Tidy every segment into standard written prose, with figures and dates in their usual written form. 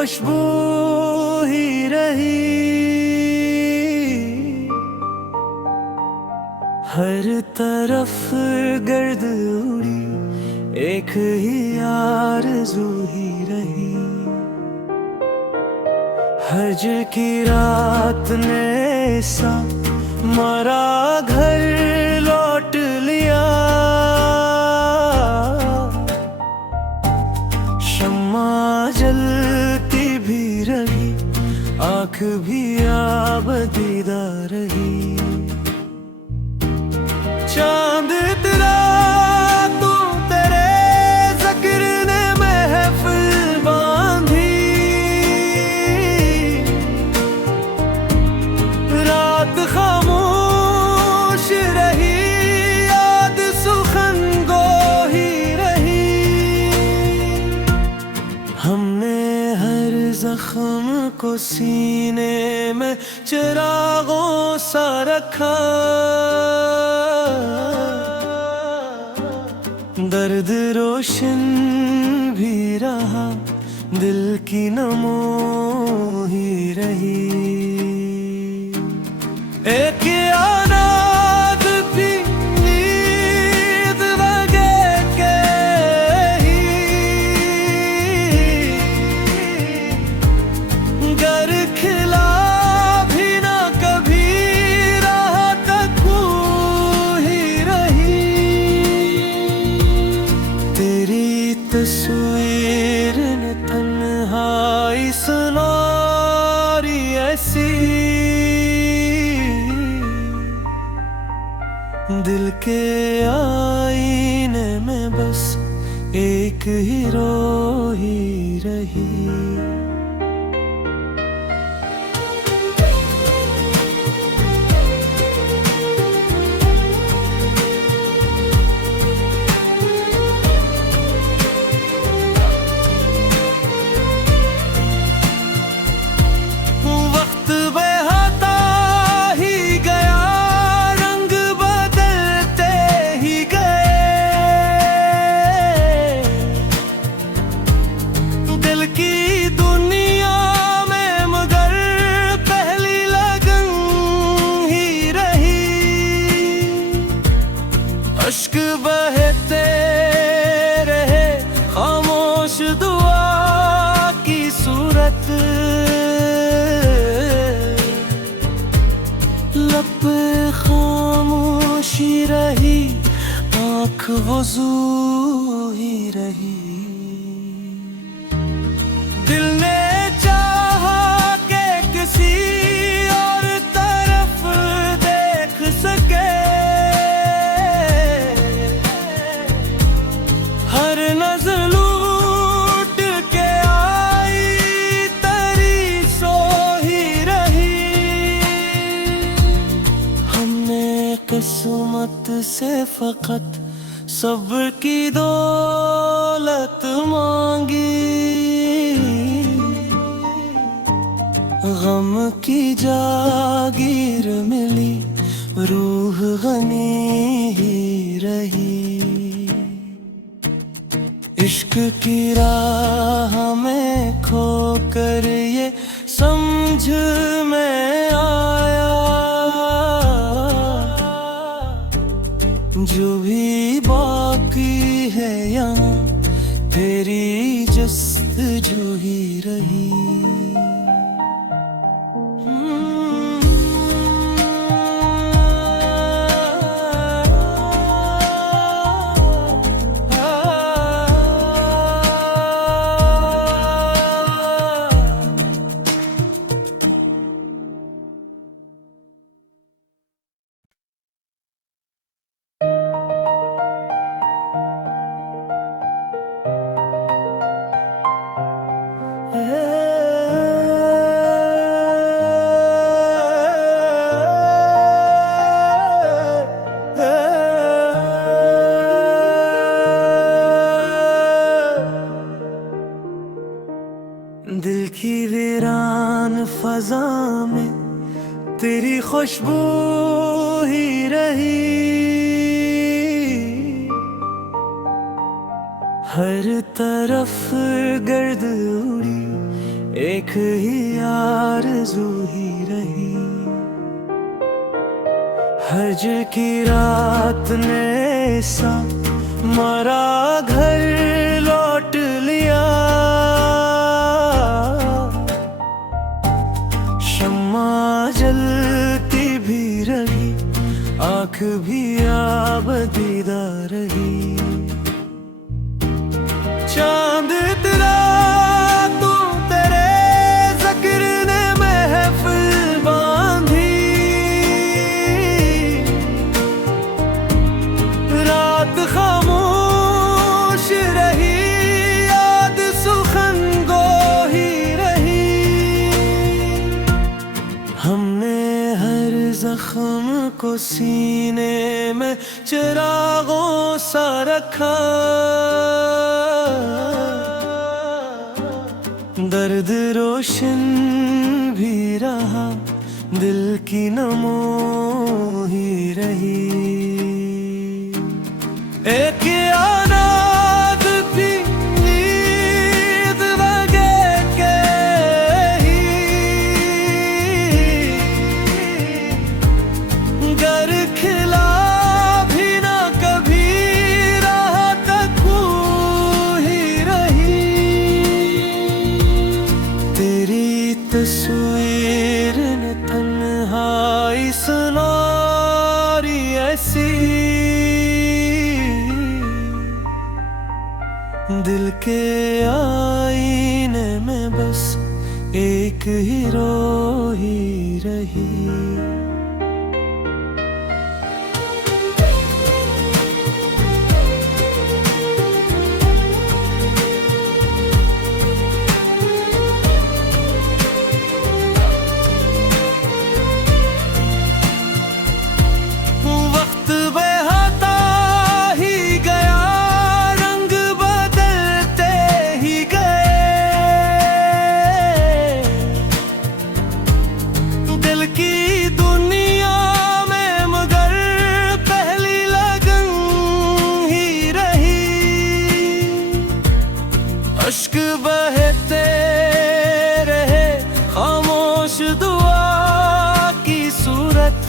खुशबू ही रही। हर तरफ गर्द उड़ी, एक ही आरज़ू ही रही। हज की रात ने सा मरा घर लौट लिया। शम्मा जलती भी रही, आँख भी आबदीदा रही। चांद तेरा तू तेरे ज़िक्र ने महफिल बांधी। रात खामोश रही, याद सुखन गो ही रही। हमने हर जख्म को सीने में चिरागों सा रखा। दर्द रोशन भी रहा, दिल की नमो ही रही। एक अनाथ भी नींद लगे के ही, गर खिला भी ना कभी, राह तक ही रही। तेरी तस्वीर ने तन्हाई सुनारी ऐसी, दिल के आईने में बस एक ही रो ही रही। अश्क बहते रहे, खामोश दुआ की सूरत। लब पे खामोशी रही, आँख वज़ू ही रही। दिल ने चाहा कि किसी और तरफ देख सके। हर नज़र लूट के आई, तेरी सो ही रही। हमने किस्मत से फ़क़त सब्र की दौलत मांगी। गम की जागीर मिली, रूह गनी ही रही। इश्क की राह में खोकर ये समझ में आया, जो भी बाकी है यहाँ तेरी जस्तजू ही रही। दिल की वीरान फजा में तेरी खुशबू ही रही। हर तरफ गर्द उड़ी, एक ही आरज़ू ही रही। हज की रात ने सा मरा घर लौट लिया। शम्मा जलती भी रही, आँख भी आबदीदा रही। चांद तेरा तू तेरे ज़िक्र ने महफिल बांधी। रात खामोश रही, याद सुखन गो ही रही। हमने हर जख्म को सीने में चिरागों सा रखा। दर्द रोशन भी रहा, दिल की नमो ही रही। एक अनाथ भी नींद लगे के ही, गर खिला भी ना कभी, राह तक ही रही। तेरी तस्वीर ने तन्हाई सुनारी ऐसी, दिल के आईने में बस एक हीरो ही रही। अश्क बहते रहे, खामोश दुआ की सूरत।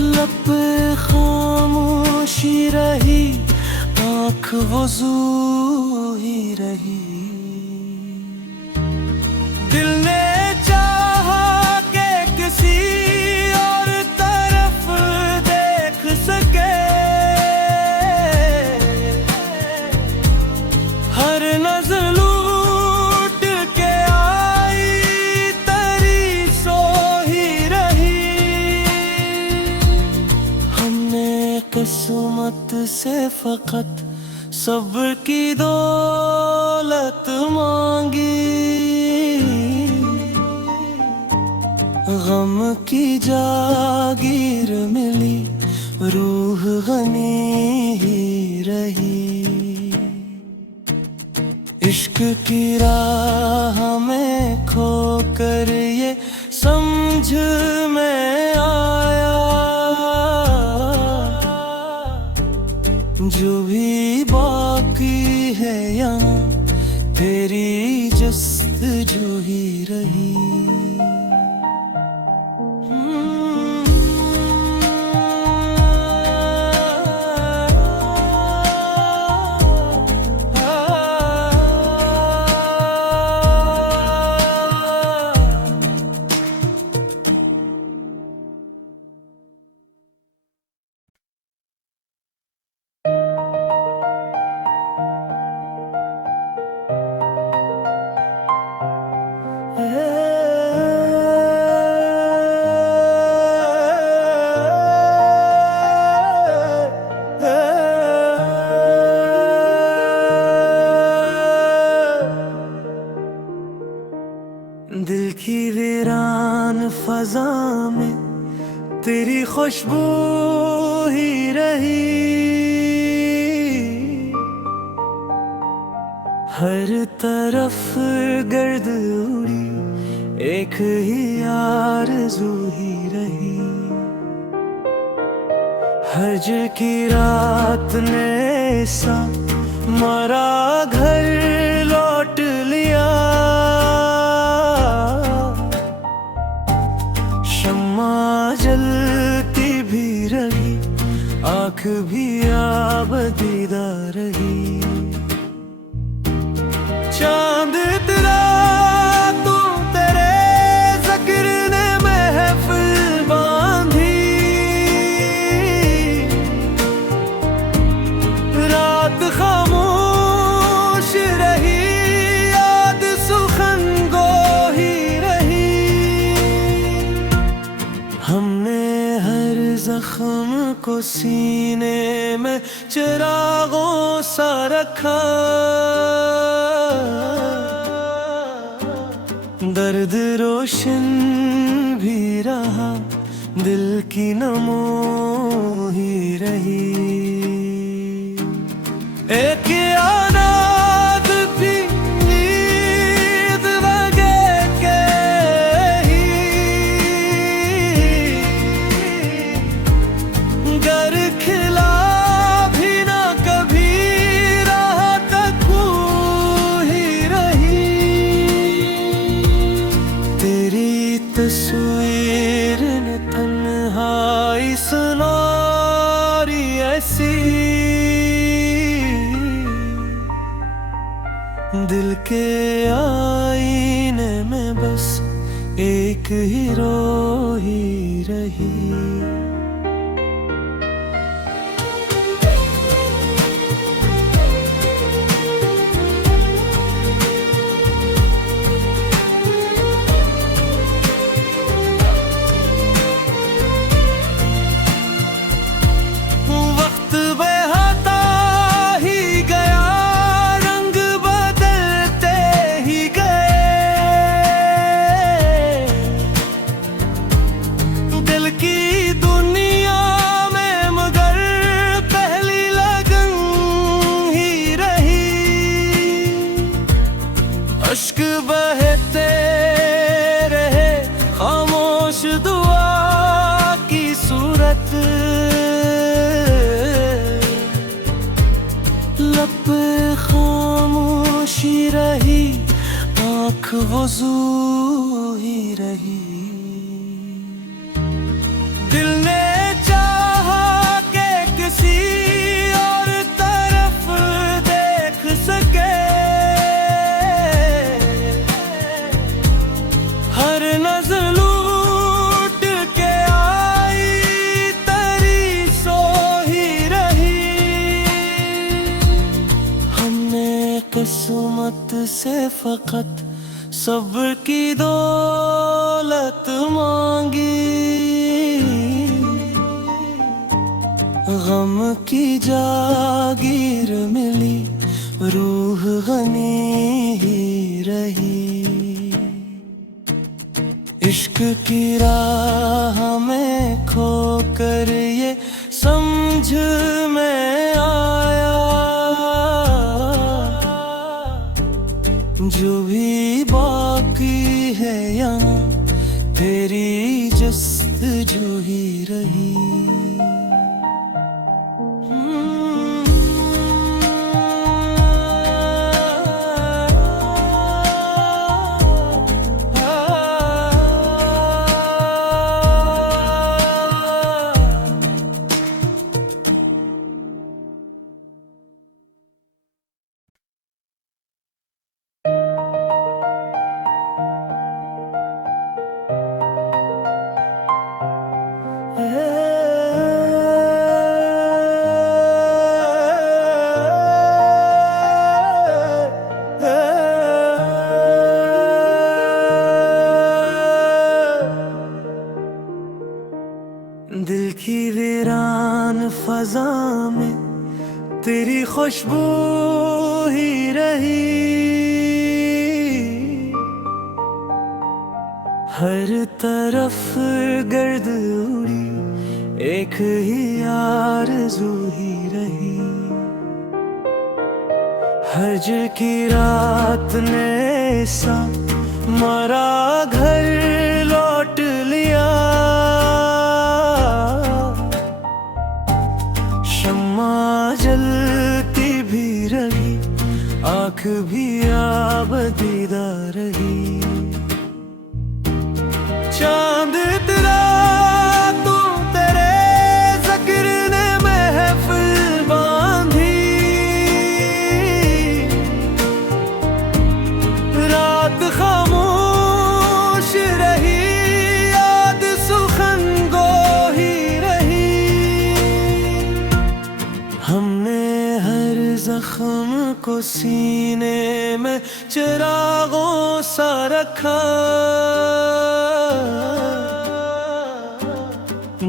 लब पे खामोशी रही, आँख वज़ू ही रही। दिल ने चाहा कि किसी और तरफ देख सके, हर नज़र लूट के आई, तेरी सो ही रही। हमने किस्मत से फ़क़त सब्र की दौलत मांगी। गम की जागीर मिली, रूह गनी ही रही। इश्क की राह में खोकर ये समझ में आया, जो भी बाकी है यहाँ तेरी जस्तजू ही रही। दिल की वीरान फजा में तेरी खुशबू ही रही। हर तरफ गर्द उड़ी, एक ही आरज़ू ही रही। हज की रात ने सा मरा घर लौट लिया, शम्मा जलती भी रही, आँख भी आबदीदा रही। चांद तेरा तू तेरे ज़िक्र ने महफिल बांधी, रात खामोश रही, याद सुखन गो ही रही। हमने हर जख्म को सीने में चिरागों सा रखा, दर्द रोशन भी रहा, दिल की नमो ही रही। एक अनाथ भी नींद वगे के ही, गर खिला भी ना कभी, राह तक ही रही। तेरी तस्वीर ने तन्हाई सुनारी ऐसी, दिल के आईने में बस एक हीरो ही रही। अश्क बहते रहे, खामोश दुआ की सूरत, लब पे खामोशी रही, आँख वज़ू ही रही। दिल ने चाहा कि किसी और तरफ देख सके, हर नज़र लूट के आई, तेरी सो ही रही। हमने किस्मत से फ़क़त सब्र की दौलत मांगी, गम की जागीर मिली, रूह गनी ही रही। इश्क की राह में खोकर ये समझ में आया, जो भी बाकी है यहाँ तेरी जस्तजू ही रही। दिल की वीरान फजा में तेरी खुशबू ही रही, हर तरफ गर्द उड़ी, एक ही आरज़ू ही रही। हज की रात ने सा मरा घर लौट लिया, शम्मा जलती भी रही, आबदीदा रही। चांद तेरा तू तेरे ज़िक्र ने महफिल बांधी। रात खामोश रही, याद सुखन गो ही रही। हमने हर जख्म को सीने में चिरागों सा रखा।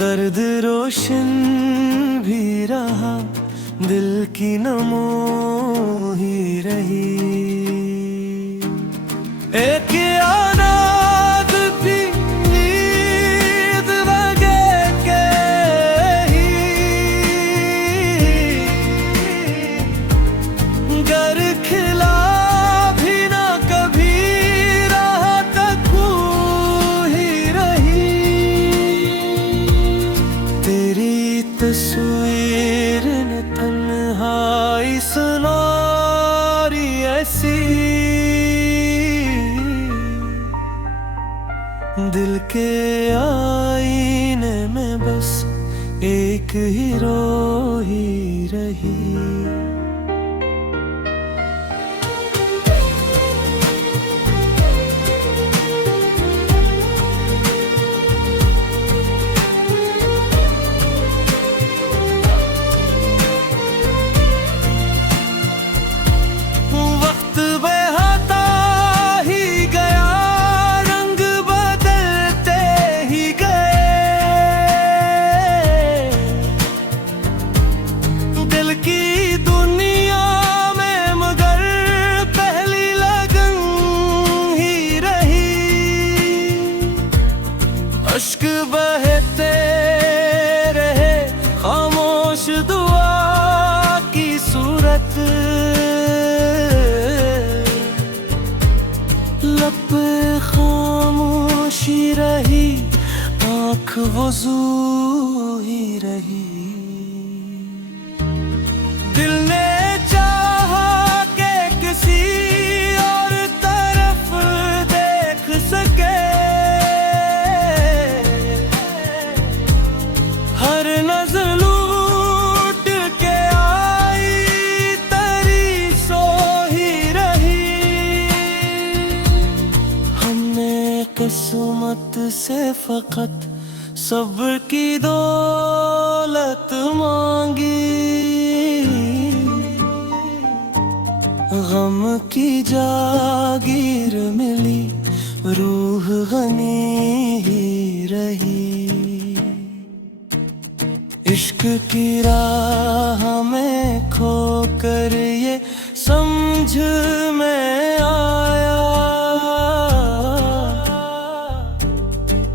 दर्द रोशन भी रहा, दिल की नमो ही रही। एक अनाद भी नींद लगे के ही। गर खिला भी ना कभी, रहा तक ही रही। तेरी तस्वीर ने तन्हाई सुनारी ऐसी। दिल के आईने में बस एक हीरो ही रही। अश्क बहते रहे, खामोश दुआ की सूरत। लब पे खामोशी रही, आँख वज़ू ही रही। दिल ने चाहा कि किसी और तरफ देख सके। हर नज़र लूट के आई, तेरी सो ही रही। हमने किस्मत से फ़क़त सब्र की दौलत मांगी। गम की जागीर मिली, रूह गनी ही रही। इश्क की राह में खोकर ये समझ में आया,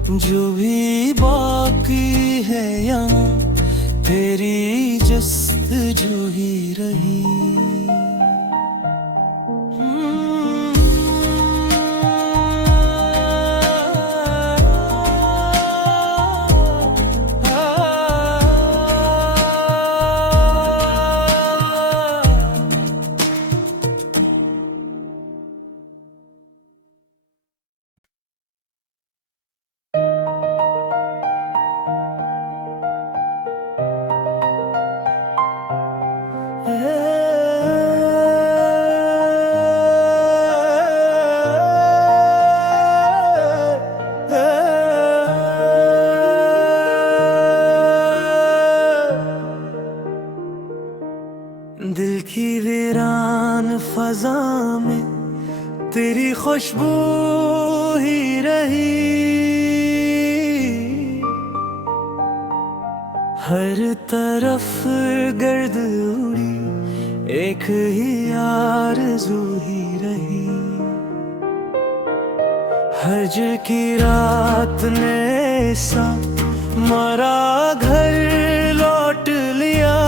जो भी बाकी है यहाँ तेरी जस्तजू ही रही। दिल की वीरान फजा में तेरी खुशबू ही रही। हर तरफ गर्द उड़ी, एक ही आरज़ू ही रही। हज की रात ने सा मारा घर लौट लिया।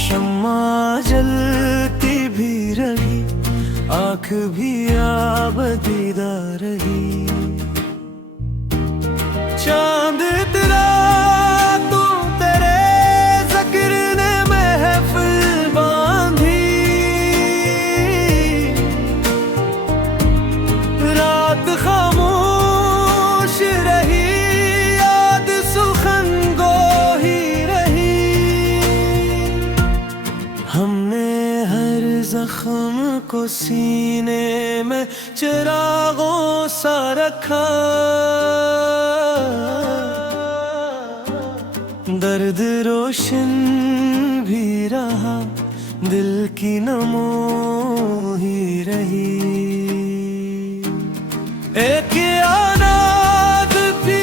शम्मा जलती भी रही, आँख भी आबदीदा रही। चांद तेरा तू तेरे ज़िक्र ने महफिल बांधी। हर जख्म को सीने में चिरागों सा रखा, दर्द रोशन भी रहा, दिल की नमो ही रही। एक अनाथ भी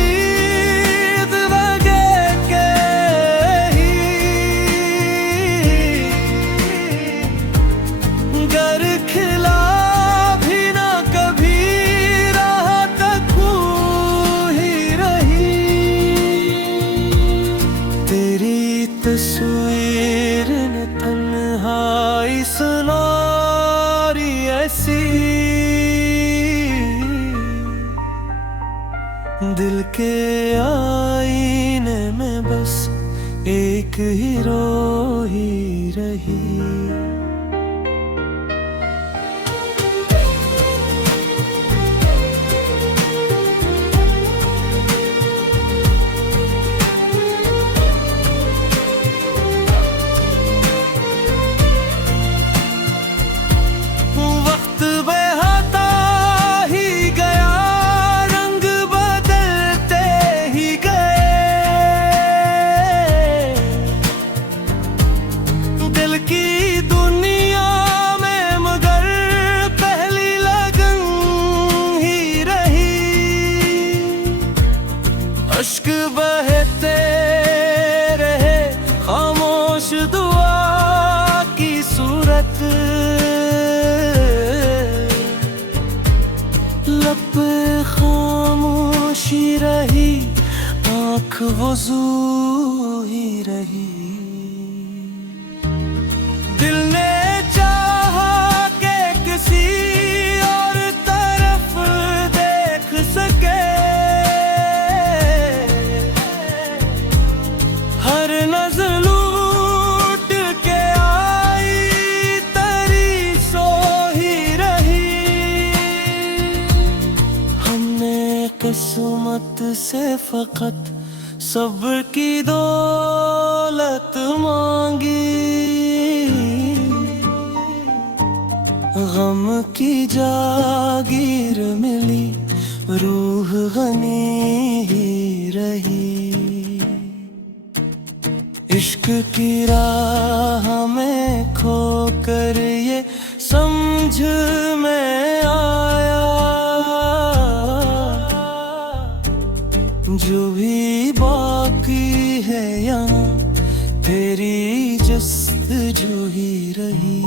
ईद वगे के ही, गर खिला भी ना कभी रहा तक ही रही। तेरी तस्वीर ने तन्हाई सुनारी ऐसी, दिल के आईने में बस एक हीरो ही रही। अश्क बहते रहे खामोश दुआ की सूरत, लब पे खामोशी रही, आँख वज़ू ही रही। दिल ने चाहा कि किसी और तरफ देख सके, हर नज़र लूट के आई तेरी सो ही रही। हमने किस्मत से फकत सब्र की दौलत मांगी, गम की जागीर मिली, रूह गनी ही रही। इश्क की राह में खोकर ये समझ में आया, जो भी बाकी है यहाँ तेरी जस्तजू ही रही।